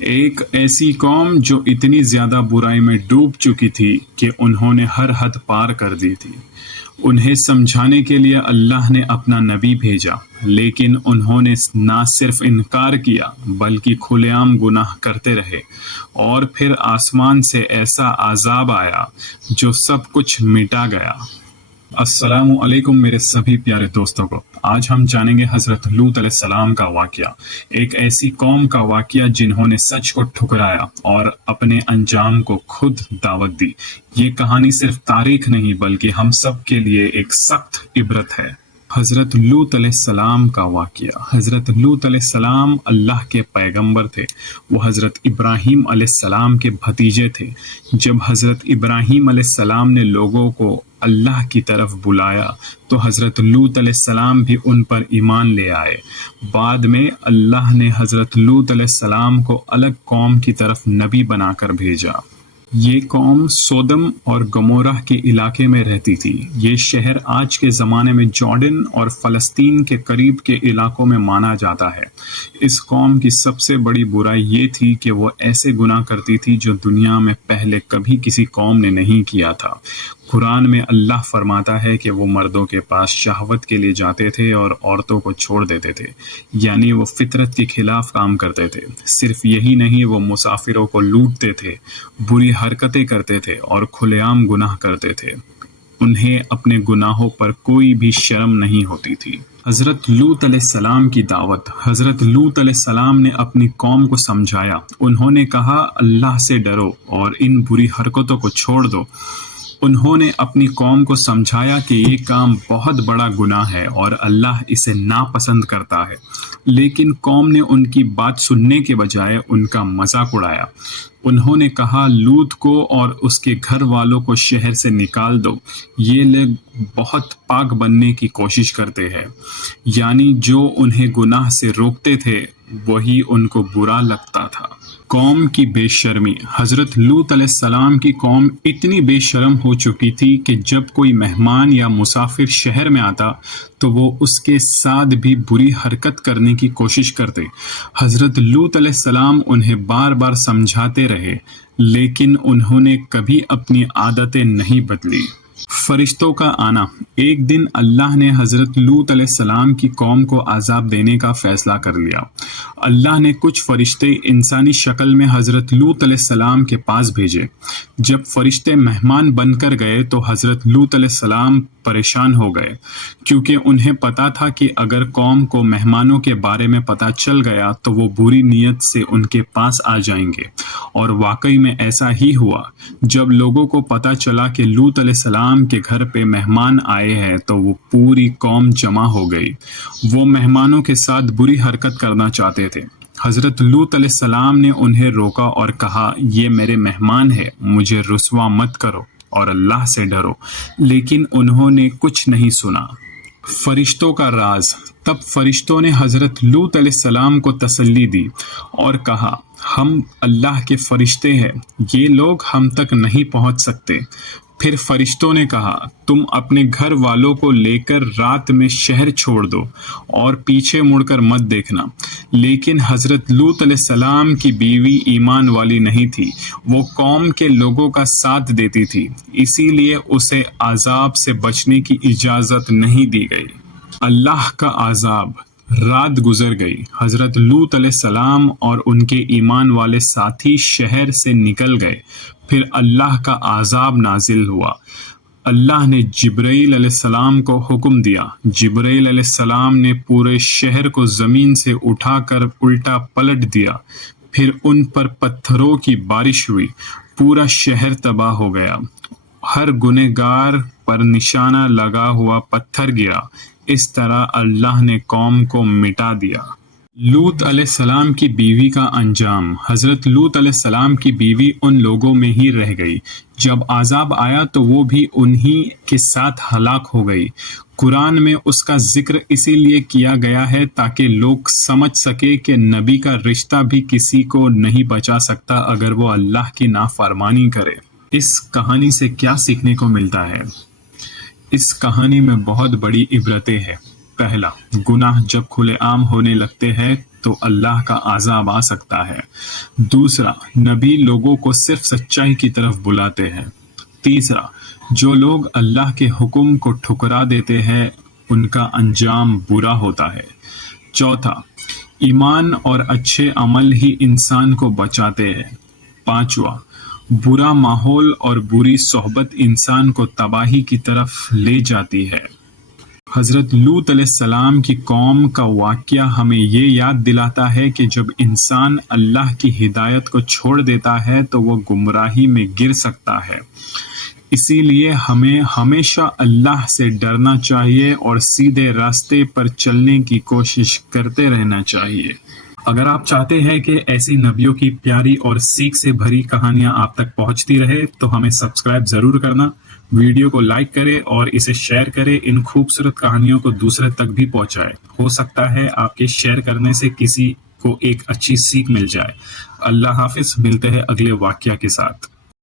ایک ایسی قوم جو اتنی زیادہ برائی میں ڈوب چکی تھی کہ انہوں نے ہر حد پار کر دی تھی۔ انہیں سمجھانے کے لیے اللہ نے اپنا نبی بھیجا، لیکن انہوں نے نہ صرف انکار کیا بلکہ کھلے عام گناہ کرتے رہے، اور پھر آسمان سے ایسا عذاب آیا جو سب کچھ مٹا گیا۔ السلام علیکم میرے سبھی پیارے دوستوں کو۔ آج ہم جانیں گے حضرت لوط علیہ السلام کا واقعہ، ایک ایسی قوم کا واقعہ جنہوں نے سچ کو ٹھکرایا اور اپنے انجام کو خود دعوت دی۔ یہ کہانی صرف تاریخ نہیں بلکہ ہم سب کے لیے ایک سخت عبرت ہے۔ حضرت لوط علیہ السلام کا واقعہ۔ حضرت لوط علیہ السلام اللہ کے پیغمبر تھے۔ وہ حضرت ابراہیم علیہ السلام کے بھتیجے تھے۔ جب حضرت ابراہیم علیہ السلام نے لوگوں کو اللہ کی طرف بلایا تو حضرت لوط علیہ السلام بھی ان پر ایمان لے آئے۔ بعد میں اللہ نے حضرت لوط علیہ السلام کو الگ قوم کی طرف نبی بنا کر بھیجا۔ یہ قوم سودم اور گمورہ کے علاقے میں رہتی تھی۔ یہ شہر آج کے زمانے میں جارڈن اور فلسطین کے قریب کے علاقوں میں مانا جاتا ہے۔ اس قوم کی سب سے بڑی برائی یہ تھی کہ وہ ایسے گناہ کرتی تھی جو دنیا میں پہلے کبھی کسی قوم نے نہیں کیا تھا۔ قرآن میں اللہ فرماتا ہے کہ وہ مردوں کے پاس شہوت کے لیے جاتے تھے اور عورتوں کو چھوڑ دیتے تھے، یعنی وہ فطرت کے خلاف کام کرتے تھے۔ صرف یہی نہیں، وہ مسافروں کو لوٹتے تھے، بری حرکتیں کرتے تھے اور کھلے عام گناہ کرتے تھے۔ انہیں اپنے گناہوں پر کوئی بھی شرم نہیں ہوتی تھی۔ حضرت لوط علیہ السلام کی دعوت۔ حضرت لوط علیہ السلام نے اپنی قوم کو سمجھایا۔ انہوں نے کہا، اللہ سے ڈرو اور ان بری حرکتوں کو چھوڑ دو۔ انہوں نے اپنی قوم کو سمجھایا کہ یہ کام بہت بڑا گناہ ہے اور اللہ اسے ناپسند کرتا ہے، لیکن قوم نے ان کی بات سننے کے بجائے ان کا مذاق اڑایا۔ انہوں نے کہا، لوط کو اور اس کے گھر والوں کو شہر سے نکال دو، یہ لوگ بہت پاک بننے کی کوشش کرتے ہیں۔ یعنی جو انہیں گناہ سے روکتے تھے وہی ان کو برا لگتا تھا۔ قوم کی بے شرمی۔ حضرت لوط علیہ السلام کی قوم اتنی بے شرم ہو چکی تھی کہ جب کوئی مہمان یا مسافر شہر میں آتا تو وہ اس کے ساتھ بھی بری حرکت کرنے کی کوشش کرتے۔ حضرت لوط علیہ السلام انہیں بار بار سمجھاتے رہے، لیکن انہوں نے کبھی اپنی عادتیں نہیں بدلی۔ فرشتوں کا آنا۔ ایک دن اللہ نے حضرت لوط علیہ السلام کی قوم کو عذاب دینے کا فیصلہ کر لیا۔ اللہ نے کچھ فرشتے انسانی شکل میں حضرت لوط علیہ السلام کے پاس بھیجے۔ جب فرشتے مہمان بن کر گئے تو حضرت لوط علیہ السلام پریشان ہو گئے، کیونکہ انہیں پتا تھا کہ اگر قوم کو مہمانوں کے بارے میں پتا چل گیا تو وہ بری نیت سے ان کے پاس آ جائیں گے، اور واقعی میں ایسا ہی ہوا۔ جب لوگوں کو پتا چلا کہ لوط علیہ السلام کے گھر پہ مہمان آئے ہیں تو وہ پوری قوم جمع ہو گئی۔ وہ مہمانوں کے ساتھ بری حرکت کرنا چاہتے تھے۔ حضرت لوط علیہ السلام نے انہیں روکا اور کہا، یہ میرے مہمان ہیں، مجھے رسوا مت کرو اور اللہ سے ڈرو، لیکن انہوں نے کچھ نہیں سنا۔ فرشتوں کا راز۔ تب فرشتوں نے حضرت لوط علیہ السلام کو تسلی دی اور کہا، ہم اللہ کے فرشتے ہیں، یہ لوگ ہم تک نہیں پہنچ سکتے۔ پھر فرشتوں نے کہا، تم اپنے گھر والوں کو لے کر رات میں شہر چھوڑ دو اور پیچھے مڑ کر مت دیکھنا۔ لیکن حضرت لوط علیہ السلام کی بیوی ایمان والی نہیں تھی، وہ قوم کے لوگوں کا ساتھ دیتی تھی، اسی لیے اسے عذاب سے بچنے کی اجازت نہیں دی گئی۔ اللہ کا عذاب۔ رات گزر گئی۔ حضرت لوط علیہ السلام اور ان کے ایمان والے ساتھی شہر سے نکل گئے۔ پھر اللہ کا عذاب نازل ہوا۔ اللہ نے جبرائیل علیہ السلام کو حکم دیا۔ جبرائیل علیہ السلام نے پورے شہر کو زمین سے اٹھا کر الٹا پلٹ دیا۔ پھر ان پر پتھروں کی بارش ہوئی، پورا شہر تباہ ہو گیا۔ ہر گنہگار پر نشانہ لگا ہوا پتھر گرا۔ اس طرح اللہ نے قوم کو مٹا دیا۔ لوط علیہ السلام کی بیوی کا انجام۔ حضرت لوط علیہ السلام کی بیوی ان لوگوں میں ہی رہ گئی۔ جب عذاب آیا تو وہ بھی انہی کے ساتھ ہلاک ہو گئی۔ قرآن میں اس کا ذکر اسی لیے کیا گیا ہے تاکہ لوگ سمجھ سکے کہ نبی کا رشتہ بھی کسی کو نہیں بچا سکتا اگر وہ اللہ کی نافرمانی کرے۔ اس کہانی سے کیا سیکھنے کو ملتا ہے؟ اس کہانی میں بہت بڑی عبرتیں ہیں۔ پہلا، گناہ جب کھلے عام ہونے لگتے ہیں تو اللہ کا عذاب آ سکتا ہے۔ دوسرا، نبی لوگوں کو صرف سچائی کی طرف بلاتے ہیں۔ تیسرا، جو لوگ اللہ کے حکم کو ٹھکرا دیتے ہیں ان کا انجام برا ہوتا ہے۔ چوتھا، ایمان اور اچھے عمل ہی انسان کو بچاتے ہیں۔ پانچواں، برا ماحول اور بری صحبت انسان کو تباہی کی طرف لے جاتی ہے۔ حضرت لوط علیہ السلام کی قوم کا واقعہ ہمیں یہ یاد دلاتا ہے کہ جب انسان اللہ کی ہدایت کو چھوڑ دیتا ہے تو وہ گمراہی میں گر سکتا ہے۔ اسی لیے ہمیں ہمیشہ اللہ سے ڈرنا چاہیے اور سیدھے راستے پر چلنے کی کوشش کرتے رہنا چاہیے۔ اگر آپ چاہتے ہیں کہ ایسی نبیوں کی پیاری اور سیکھ سے بھری کہانیاں آپ تک پہنچتی رہے تو ہمیں سبسکرائب ضرور کرنا، ویڈیو کو لائک کرے اور اسے شیئر کرے۔ ان خوبصورت کہانیوں کو دوسرے تک بھی پہنچائے۔ ہو سکتا ہے آپ کے شیئر کرنے سے کسی کو ایک اچھی سیکھ مل جائے۔ اللہ حافظ، ملتے ہیں اگلے واقعہ کے ساتھ۔